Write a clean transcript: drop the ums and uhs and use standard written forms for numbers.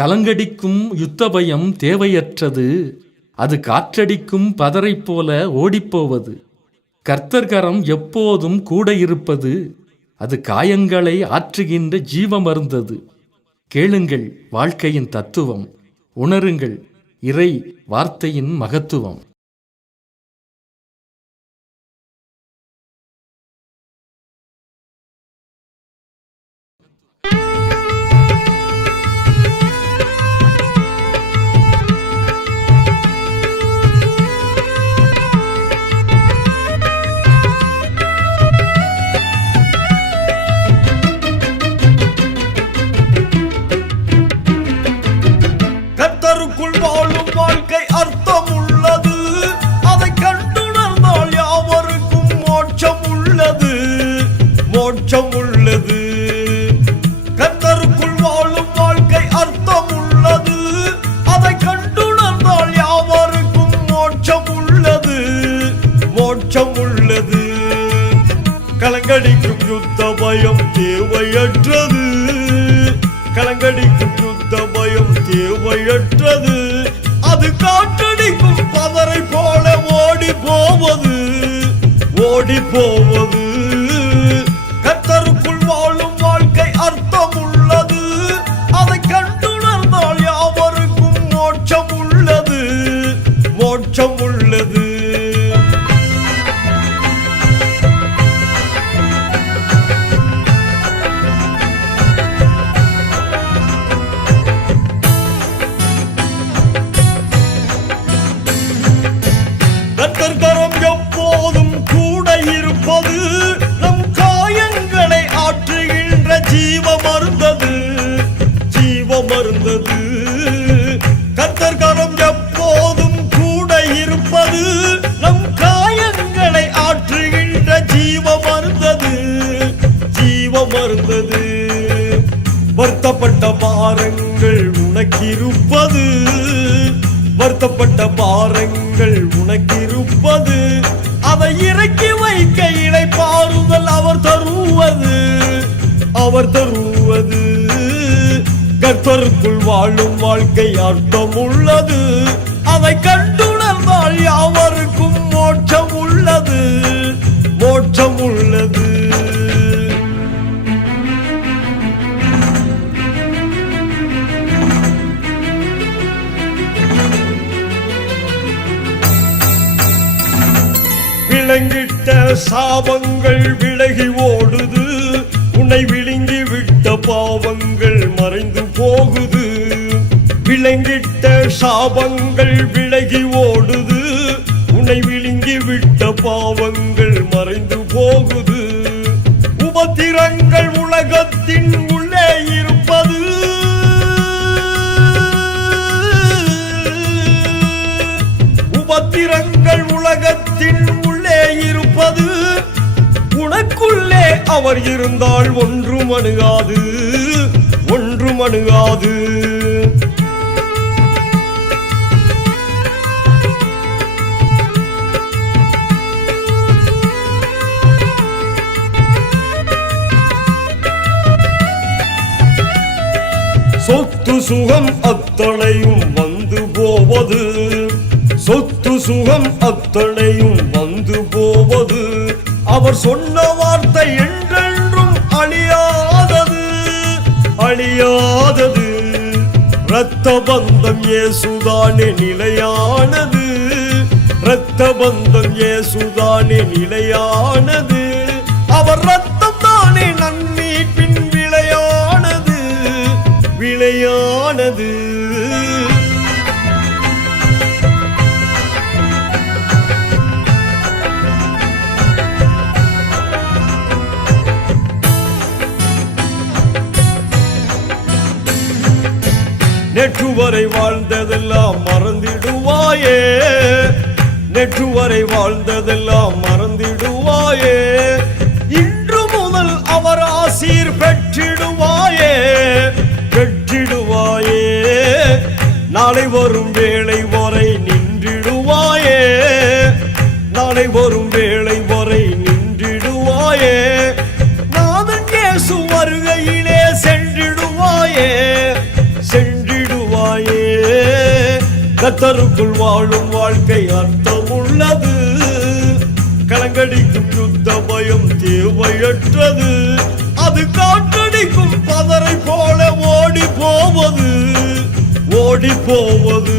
கலங்கடிக்கும் யுத்த பயம் தேவையற்றது. அது காற்றடிக்கும் பதரை போல ஓடிப்போவது. கர்த்தர் கரம் எப்போதும் கூட இருப்பது. அது காயங்களை ஆற்றுகின்ற ஜீவமருந்தது. கேளுங்கள் வாழ்க்கையின் தத்துவம். உணருங்கள் இறை வார்த்தையின் மகத்துவம். கர்த்தருக்குள் வாழும் வாழ்க்கை அர்த்தம் உள்ளது. அதை கண்டுணர்ந்தால் யாவருக்கும் மோட்சம் உள்ளது. மோட்சம் உள்ளது. கர்த்தருக்குள் வாழும் வாழ்க்கை அர்த்தம் உள்ளது. அதை கண்டுணர்ந்தால் யாவருக்கும் மோட்சம் உள்ளது. மோட்சம் உள்ளது. கலங்கடிக்கும் யுத்த பயம் தேவையற்றது. கலங்கடிக்கும் யுத்த பயம் தேவையற்றது. அது காற்றடிக்கும் பதரை போல ஓடி போவது. ஓடி போவது. கர்த்தருக்குள் வாழும் வாழ்க்கை அர்த்தம் உள்ளது. அதை கண்டுணர்ந்தால் யாவருக்கும் மோட்சம் உள்ளது. மோட்சம் உள்ளது. கர்த்தர் கரம் எப்போதும் கூட இருப்பது. நம் காயங்களை ஆற்றுகின்ற ஜீவமருந்தது. ஜீவமருந்தது. கர்த்தர் கரம் எப்போதும் கூட இருப்பது. நம் காயங்களை ஆற்றுகின்ற ஜீவமருந்தது. ஜீவமருந்தது. வருத்தப்பட்ட பாரங்கள் உனக்கிருப்பது. வருத்தப்பட்ட பாரங்கள் உனக்கிருப்பது. அதை இறக்கி வைக்க இளைப்பாறுதல் அவர் தருவது. அவர் தருவது. கர்த்தருக்குள் வாழும் வாழ்க்கை அர்த்தம் உள்ளது. அதை கண்டுணர்ந்தால் யாவருக்கும் மோட்சம் உள்ளது. மோட்சம் உள்ளது. விளங்கிட்ட சாபங்கள் விலகி ஓடுது. உன்னை விழுங்கி விட்ட பாவங்கள் மறைந்து போகுது. விளங்கிட்ட சாபங்கள் விலகி ஓடுது. உன்னை விழுங்கி விட்ட பாவங்கள் மறைந்து போகுது. உபத்திரங்கள் உலகத்தின் உள்ளே இருப்பது. உபத்திரங்கள் உலகத்தின் உள்ளே இருப்பது. உனக்குள்ளே அவர் இருந்தால் ஒன்றும் அணுகாது. ஒன்றும் அணுகாது. சொத்து சுகம் அத்தனையும் வந்து போவது. சொத்து சுகம் அத்தனையும் வந்து போவது. அவர் சொன்ன வார்த்தை என்றென்றும் அழியாதது. அழியாதது. இரத்த பந்தம் இயேசுதானே நிலையானது. இரத்த பந்தம் இயேசுதானே நிலையானது. அவர் இரத்தம் தானே நன்மீட்பின் விளையானது. விளையானது. நேற்று வரை வாழ்ந்ததெல்லாம் மறந்திடுவாயே. நேற்று வரை வாழ்ந்ததெல்லாம் மறந்திடுவாயே. இன்று முதல் அவர் ஆசீர் பெற்றிடுவாயே. பெற்றிடுவாயே. நாளை வரும் வேளை வரை நின்றிடுவாயே. நாளை வரும் வேளை வரை நின்றிடுவாயே. நாதன் இயேசு வருகையிலே சென்றிடுவாயே. சென்றிடு கர்த்தருக்குள் வாழும் வாழ்க்கை அர்த்தம் உள்ளது. கலங்கடிக்கும் யுத்த பயம் தேவையற்றது. அது காற்றடிக்கும் பதரை போல ஓடி போவது, ஓடி போவது.